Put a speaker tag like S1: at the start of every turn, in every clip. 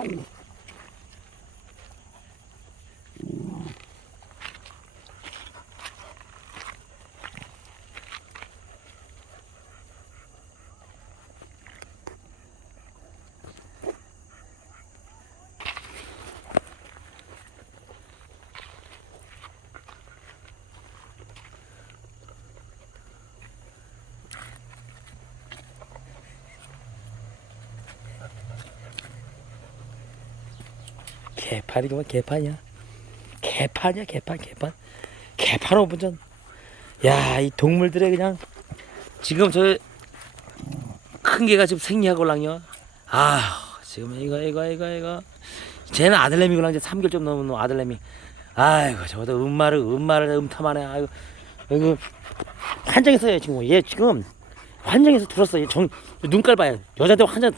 S1: Bye. 개판이구만 개판이야. 개판이야 개판 개판. 개판 오분전 야이 동물들의 그냥 지금 저 큰 개가 지금 생리하고 올랑요. 아 지금 이거 이거 이거 이거. 쟤는 아들내미고랑 이제 3개월 좀 넘은 아들내미. 아이고 저것도 음마를 음마를 음탐하네. 아이고 이거 환장했어요 지금 얘 지금 환장해서 들었어. 얘정 눈깔 봐요. 여자들 환장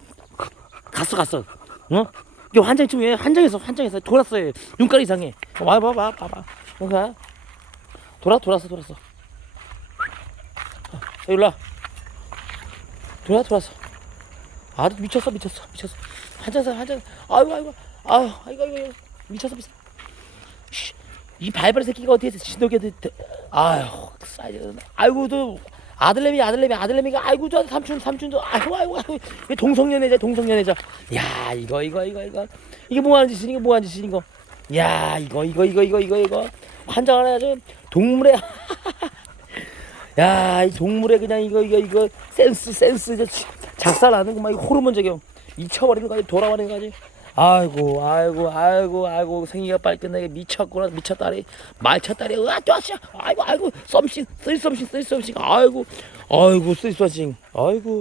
S1: 갔어 갔어. 어? 이게 환장 지금 얘 환장해서 환장해서 돌았어요. 눈깔 이상해. 와 봐 봐 봐봐. 뭔가. 돌아 돌았어 돌았어. 어, 일로 와. 돌아 돌았어. 아주 미쳤어 미쳤어 미쳤어. 환장해서 환장 아이고 아이고. 아유 아이고 아이고 아이고. 미쳤어 미쳤어. 씨, 이 발발 새끼가 어디에서 진돗개 아유 아이고 또 아들내미 아들내미 아들내미가 아이고 저 삼촌 삼촌도 아이고 아이고 아이고. 동성연애자 동성연애자. 야 이거 이거 이거 이거. 이게 뭐하는 짓이니? 이거 뭐하는 짓이니? 이거. 야 이거 이거 이거 이거 이거 이거. 환장을 해야지 동물의 야 이 동물의 그냥 이거 이거 이거. 센스 센스. 이제 작살나는구만. 이 호르몬 적용. 미쳐버리는 거지 돌아버리는 거지 아이고 아이고 아이고 아이고 생이가 빨리 끝나게. 미쳤구나 미쳤다리. 말쳤다리. 으아 쪼아씨 아이고 아이고 썸씽 쓰리 썸씽 쓰리 썸씽. 아이고 아이고 쓰리 썸씽. 아이고